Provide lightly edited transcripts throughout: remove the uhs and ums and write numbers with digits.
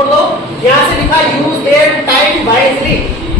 छोड़ दो, यहाँ से लिखा यूज देयर टाइम वाइजली,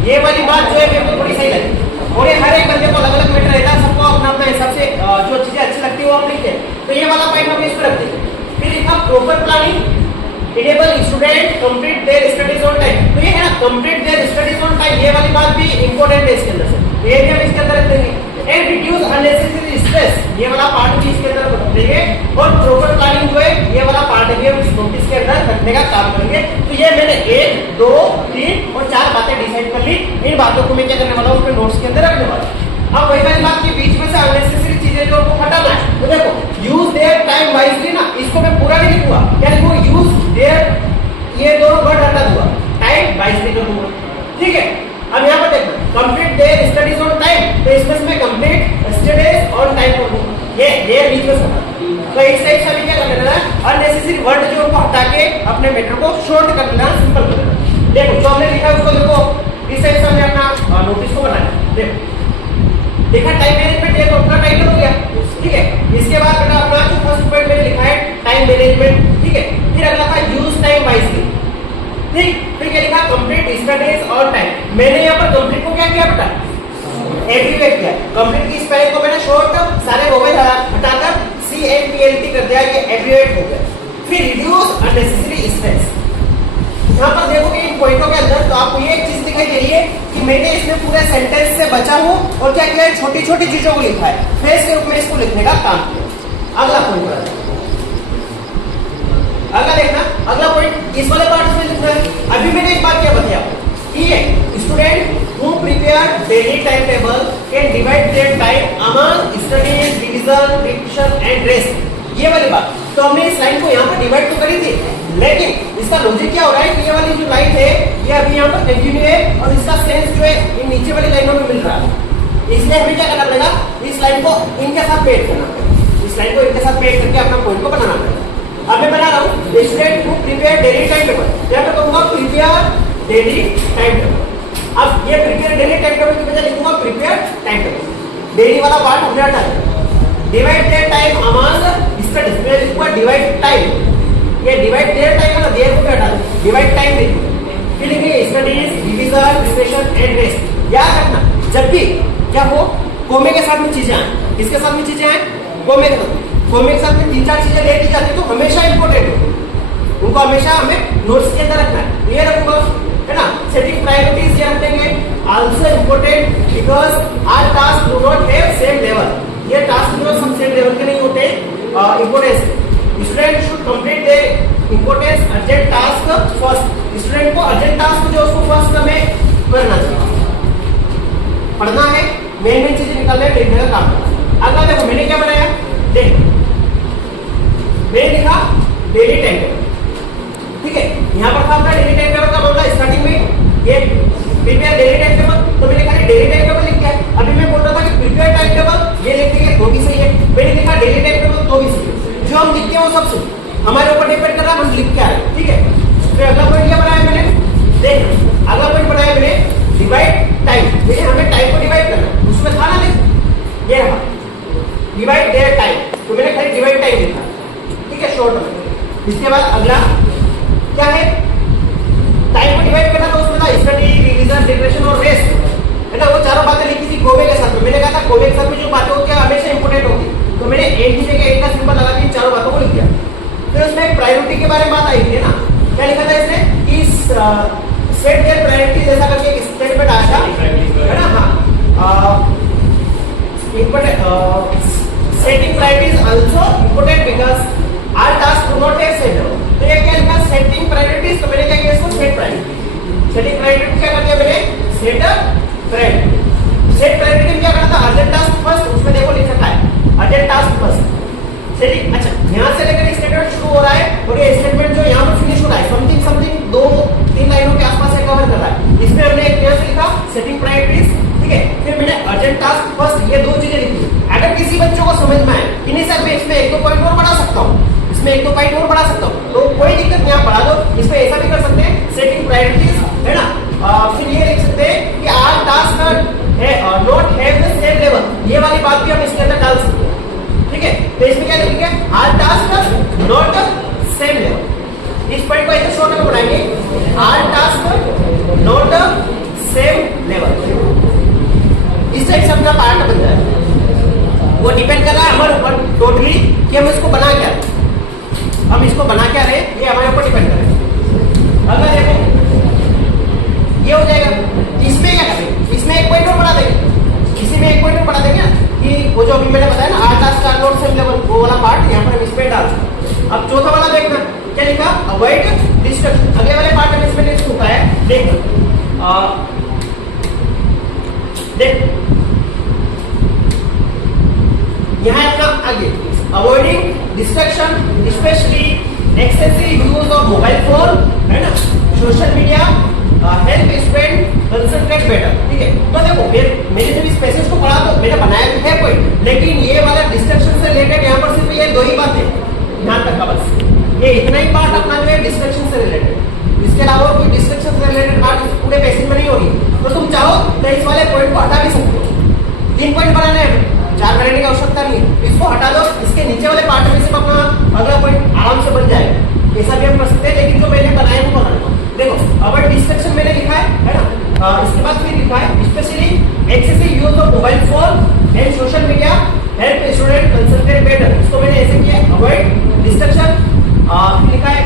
ये वाली बात जो है मेरे को थोड़ी सही लगी। और ये हर एक बंदे को अलग अलग मैटर रहता है, सबको अपना अपना हिसाब से जो चीजें अच्छी लगती है वो आप लिखते हैं। तो ये वाला पॉइंट हम इस पर रखते हैं। फिर लिखा proper planning enable student complete their studies on time. तो ये है ना complete their studies on time, ये वाली बात भी इंपॉर्टेंट है इसके अंदर से, तो ये भी हम इसके अंदर रख देंगे। एंड रिड्यूस अननेसेसरी स्ट्रेस, ये वाला पार्ट भी इसके अंदर रख देंगे। और प्रॉपर प्लानिंग जो है ये वाला पार्ट है हम इस नोटिस के अंदर रखने का काम करेंगे। तो ये मैंने 1 2 3 और 4 बातें डिसाइड कर ली। इन बातों को मैं क्या करने वाला हूँ अपने नोट्स के अंदर रखने वाला हूँ। अब वही वाली बात की बीच में से अननेसेसरी चीजें जो आपको हटाना है, तो देखो यूज देयर टाइम वाइजली ना, इसको मैं पूरा नहीं लिखूंगा, क्या लिखूंगा यूज देयर, ये दोनों वर्ड हटा दूंगा, टाइम वाइजली कर दूंगा, ठीक है। अब यहाँ पर देखो complete their studies on time, तो इसमें मैं कंप्लीट स्टडीज ऑन टाइम कर दूंगा, ये बीच में हटा। तो इस टाइप से क्या कर लेना है, अननेसेसरी वर्ड जो को हटा के अपने मैटर को शॉर्ट कर लेना, सिंपल कर लेना। देखो जो हमने लिखा है उसको देखो इस टाइप से हमने अपना नोटिस को बनाया। देखो देखा टाइम मैनेजमेंट, ये तो अपना टाइटल हो गया, ठीक है। इसके बाद बेटा अपना जो फर्स्ट पॉइंट में लिखा है टाइम मैनेजमेंट, ठीक है। फिर अगला था यूज टाइम वाइजली, ठीक। फिर क्या लिखा कंप्लीट स्टडीज ऑन टाइम। मैंने यहाँ पर कंप्लीट को क्या किया बेटा एग्रीगेट किया, कंप्लीट की स्पेलिंग को मैंने शॉर्ट सारे वोवेल हटाकर CNPLT कर दिया, ये एग्रीगेट हो गया। फिर रिड्यूस अननेसेसरी स्ट्रेस, यहाँ पर देखोगे इन पॉइंटों के अंदर तो आपको ये एक चीज दिखाई दे रही है कि मैंने इसमें पूरे सेंटेंस से बचा हूँ और क्या किया है छोटी छोटी चीजों को लिखा है, फ्रेज के रूप में इसको लिखने का काम किया। अगला पॉइंट अगला देखना, अगला पॉइंट इस वाले पार्ट में लिखना है। अभी मैंने एक बात क्या बताया कि student who prepare daily timetable can divide their time among studies, revision, repetition and rest, ये वाली बात। तो हमने इस लाइन को यहाँ पर डिवाइड तो करी थी, लेकिन इसका लॉजिक क्या हो रहा है कि ये वाली जो लाइन है ये अभी यहाँ पर कंटिन्यू है और इसका सेंस जो है इन नीचे वाली लाइनों में मिल रहा है। इसलिए हमें क्या करना पड़ेगा, इस लाइन को इनके साथ पेड करना पड़ेगा, इस लाइन को इनके साथ पेड करके अपना पॉइंट को बनाना पड़ेगा। अब मैं बना रहा हूँ student who prepare daily time table, यहाँ पे कहूँगा प्रिपेयर डेली टाइम टेबल। अब ये प्रिपेयर डेली टाइम टेबल की वजह लिखूंगा प्रिपेयर टाइम टेबल, डेली वाला पार्ट हमने हटा दिया। Divide their time among studies, मैं लिखूंगा डिवाइड टाइम, ये डिवाइड देयर टाइम है ना, देयर को हटा दो, डिवाइड टाइम लिखो। फिर लिखेंगे स्टडीज, रिवीजन, रिफ्रेशन एंड रेस्ट। याद रखना जब भी क्या हो कोमे के साथ में चीजें आए, किसके साथ में चीजें आए कोमे के साथ, कोमे के साथ में 3-4 चीजें ले दी जाती तो हमेशा इंपॉर्टेंट हो, उनको हमेशा हमें नोट्स के अंदर रखना है। ये रखूंगा है ना, सेटिंग प्रायोरिटीज ये रख देंगे, also important because our task do not have same level, ये टास्क जो सब सेम लेवल के नहीं होते importance. Student should complete the importance urgent task first, student को अर्जेंट टास्क जो उसको फर्स्ट में करना चाहिए, पढ़ना है, मेन चीजें निकालना है, लिखने का काम करना। अगला देखो मैंने क्या बनाया, देख मैंने लिखा डेली टाइम टेबल, ठीक है। यहाँ पर था अपना डेली टाइम टेबल का मामला, स्टार्टिंग में ये प्रिपेयर डेली टाइम टेबल, तो मैंने खाली डेली टाइम टेबल लिख दिया। अभी मैं बोल रहा था कि प्रिपेयर टाइम टेबल ये लिख देंगे तो भी सही है, मैंने लिखा डेली टाइम टेबल तो भी सही है। जो हम लिखते हैं वो सब सही, हमारे ऊपर डिपेंड कर रहा है हम लिख के आए, ठीक है। फिर अगला पॉइंट क्या बनाया मैंने, देख अगला पॉइंट बनाया मैंने डिवाइड टाइम, मैंने हमें टाइम को डिवाइड करना, उसमें था ना देख ये रहा डिवाइड देयर टाइम, तो मैंने खाली डिवाइड टाइम लिखा, ठीक है, शॉर्ट में। इसके बाद अगला क्या है, टाइम को डिवाइड करना, तो उसमें था स्टडी, रिवीजन, रिफ्रेशन और रेस्ट, है ना। वो चारों बातें लिखी थी कोवे के साथ में, मैंने कहा था कोवे के साथ में जो बातें होती है हमेशा इंपॉर्टेंट होती, तो मैंने एक की जगह एक का सिंबल लगा के इन चारों बातों को लिख दिया। फिर उसमें एक प्रायोरिटी के बारे में बात आई थी ना, क्या लिखा था इसमें कि सेट देयर प्रायोरिटीज ऐसा करके एक स्टेटमेंट आया था, है ना। हां setting priorities also important because our task do not have set, तो ये क्या लिखा सेटिंग प्रायोरिटीज, तो मैंने क्या किया इसको सेट प्रायोरिटी, सेटिंग प्रायोरिटी क्या कर दिया मैंने सेट प्रायोरिटी। सेट प्रायोरिटी में क्या करना था अर्जेंट टास्क फर्स्ट, उसमें देखो लिख रखा है अर्जेंट टास्क फर्स्ट, सेटिंग। अच्छा यहाँ से लेकर स्टेटमेंट शुरू हो रहा है और ये स्टेटमेंट जो यहाँ पर फिनिश हो रहा है समथिंग समथिंग 2-3 लाइनों के आसपास से कवर कर रहा है, इसमें हमने एक यहाँ से लिखा सेटिंग प्रायोरिटीज, ठीक है। फिर मैंने अर्जेंट टास्क फर्स्ट, ये 2 चीजें लिखी। अगर किसी बच्चों को समझ में आए कि नहीं सर मैं इसमें 1-2 पॉइंट और बढ़ा सकता हूँ, इसमें 1-2 पॉइंट और बढ़ा सकता हूँ, तो कोई दिक्कत नहीं, आप बढ़ा दो। इसमें ऐसा भी कर सकते हैं सेटिंग प्रायोरिटीज, है ना। फिर ये लिख सकते हैं कि our task not have the same level, ये वाली बात भी हम इसके अंदर डाल सकते हैं, ठीक है। तो इसमें क्या लिखेंगे our task not the same level, इस पॉइंट को ऐसे शॉर्ट में बनाया। बनाएंगे our task not same level, इस टाइप से अपना पार्ट बन जाए। वो डिपेंड कर रहा है हमारे ऊपर टोटली कि हम इसको बना क्या, हम इसको बना क्या रहे, ये हमारे ऊपर डिपेंड कर रहा है। अगर देखो ये हो जाएगा, इसमें क्या करेंगे, इसमें एक पॉइंट और बढ़ा देंगे, इसी में एक पॉइंट और बढ़ा देंगे ना कि वो जो अभी मैंने बताया ना our task are not same level, वो वाला पार्ट यहाँ पर हम इसमें डाल। अब चौथा वाला देखना क्या लिखा, अवॉइड डिस्ट्रक्शन। अगले वाले पार्ट में इसमें टेक्स्ट होता है, देख देख यहाँ अपना आगे avoiding destruction specially excessive use of mobile phone, है ना, social media help student concentrate better. ठीक है, तो देखो मैंने जब इस पैसेज को पढ़ा तो मैंने बनाया भी है पॉइंट, लेकिन ये वाला डिस्ट्रक्शन से रिलेटेड यहाँ पर सिर्फ ये दो ही बातें ध्यान रखा बस, ये इतना ही पार्ट अपना जो है डिस्ट्रक्शन से रिलेटेड, इसके अलावा कोई डिस्ट्रक्शन से रिलेटेड पार्ट पूरे पैसेज में नहीं होगी। तो तुम चाहो तो इस वाले पॉइंट को हटा भी सकते हो, 3 पॉइंट बनाने हैं, 4 बनाने की आवश्यकता नहीं है, इसको हटा दो, इसके नीचे वाले पार्ट में सिर्फ अपना अगला पॉइंट आराम से बन जाएगा। ऐसा भी हम कर सकते हैं, लेकिन जो मैंने बनाया वो बनाना। देखो अवर डिस्ट्रक्शन मैंने लिखा है ना, इसके बाद फिर लिखा है specially excessive use of mobile phone and social media help student concentrate better. इसको मैंने ऐसे किया अवॉइड डिस्ट्रक्शन, लिखा है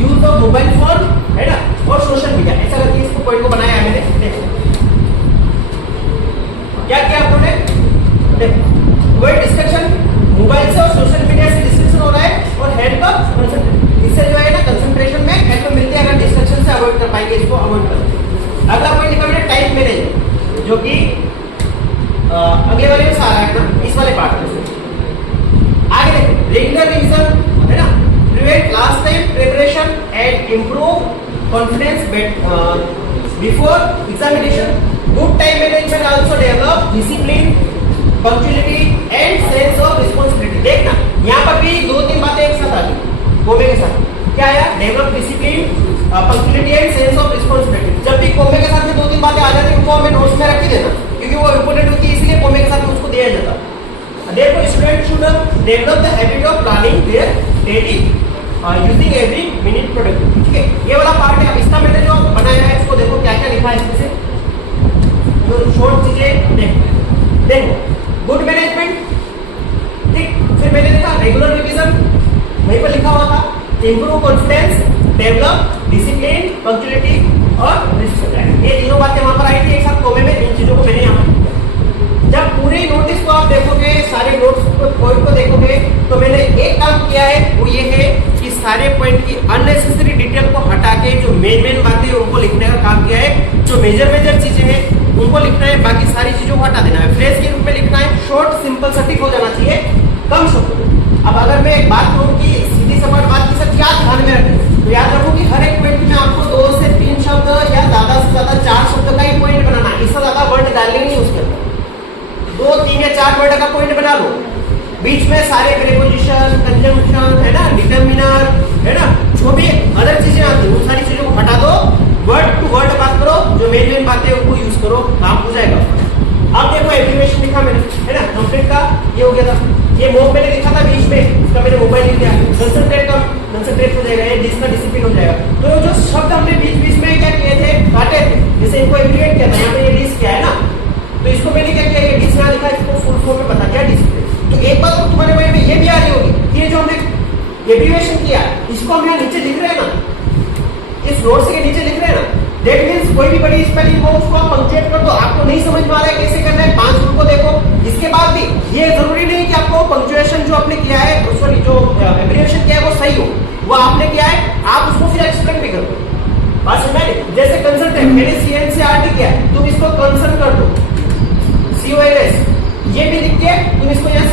यूज ऑफ मोबाइल फोन, है ना, और सोशल मीडिया, ऐसा करके इसको पॉइंट को बनाया है मैंने। देखो क्या किया आप लोगों ने, देखो अवॉइड डिस्ट्रक्शन, मोबाइल से और सोशल मीडिया से डिस्ट्रक्शन हो रहा है और हेल्प कंसंट्रेट, इससे जो है ना कंसंट्रेशन में हेल्प मिलती है अगर डिस्ट्रक्शन से अवॉइड कर पाएंगे, इसको अवॉइड कर। अगला पॉइंट लिखा मैंने टाइम मैनेजमेंट, जो कि अगले वाले में सारा है ना, इस वाले पार्ट में आगे देखो रेगुलर रिवीजन, है ना, prevent last time preparation and improve confidence before examination, good time management also develop discipline punctuality and sense of responsibility. देखना यहाँ पर भी 2-3 बातें एक साथ आ गई कोमे के साथ, क्या आया, develop discipline punctuality and sense of responsibility. जब भी कोमे के साथ में 2-3 बातें आ जाती है उनको हमें नोट्स में रख ही देना, क्योंकि वो इंपोर्टेंट होती है, इसलिए कोमे के साथ में उसको दिया जाता है। Therefore, students should develop the habit of planning their daily using every minute productively। ठीक है, ये वाला पार्ट है। अब इसका मैंने जो बनाया है इसको देखो क्या क्या लिखा है इसमें से, जो शॉर्ट चीजें देखो गुड मैनेजमेंट, ठीक, फिर मैंने देखा रेगुलर रिवीजन, वहीं पर लिखा हुआ था improve confidence, develop discipline punctuality और रिस्पेक्ट, ये तीनों बातें वहां पर आई थी एक साथ कोमे में। इन चीजों को मैंने यहाँ जब पूरे नोटिस को आप देखोगे, सारे नोट्स को पॉइंट को देखोगे, तो मैंने एक काम किया है, वो ये है कि सारे पॉइंट की अननेसेसरी डिटेल को हटा के जो मेन बातें हैं उनको लिखने का काम किया है। जो मेजर चीजें हैं उनको लिखना है, बाकी सारी चीजों को हटा देना है, फ्रेज के रूप में लिखना है, शॉर्ट सिंपल सटीक हो जाना चाहिए, कम शब्द। अब अगर मैं एक बात कहूँ कि सीधी सपाट बात की सब क्या ध्यान में रखें, तो याद रखो कि हर एक पॉइंट में आपको 2 से 3 शब्द या ज्यादा से ज्यादा 4 शब्द का ही पॉइंट बनाना है, इससे ज्यादा वर्ड डालने नहीं उसके अंदर। 2, 3 या 4 वर्ड का पॉइंट बना लो, बीच में सारे प्रीपोजिशन, कंजंक्शन, है ना, डिटरमिनर, है ना, जो भी अदर चीजें आती हैं उन सारी चीजों को हटा दो, वर्ड टू वर्ड बात करो, जो मेन बातें उनको यूज करो, काम हो जाएगा। अब देखो एब्रिविएशन लिखा मैंने, है ना, कंप्लीट का ये हो गया था, ये मोब मैंने लिखा था बीच में, इसका मैंने मोबाइल लिख दिया, कंसंट्रेट का कंसंट्रेट हो जाएगा, ये डिस का डिसिप्लिन हो जाएगा। तो जो शब्द हमने बीच में क्या किए थे, काटे थे, जैसे इनको एब्रिविएट किया था, यहाँ पे ये डिस किया है ना, तो इसको मैंने क्या किया, ये डिस यहाँ लिखा, इसको फुल फॉर्म में बता दिया डिसिप्लिन। तो एक बात तो तुम्हारे माइंड में ये भी आ रही होगी, ये जो हमने एब्रिविएशन किया इसको हम यहाँ नीचे लिख रहे हैं ना, इस नोट्स के नीचे लिख रहे हैं ना, दैट मींस कोई भी बड़ी स्पेलिंग हो उसको आप पंक्चुएट कर दो। आपको नहीं समझ में आ रहा है कैसे करना है, 5 रूल को देखो। इसके बाद भी ये जरूरी नहीं कि आपको पंक्चुएशन जो आपने किया है, उसको जो एब्रिविएशन किया है वो सही हो, वो आपने किया है, आप उसको फिर एक्सप्लेन भी कर दो। बात समझ में? जैसे कंसल्टेंट मैंने CNCRT किया है, तुम इसको कंसल्ट कर दो, CONS, ये भी लिख के तुम इसको यहाँ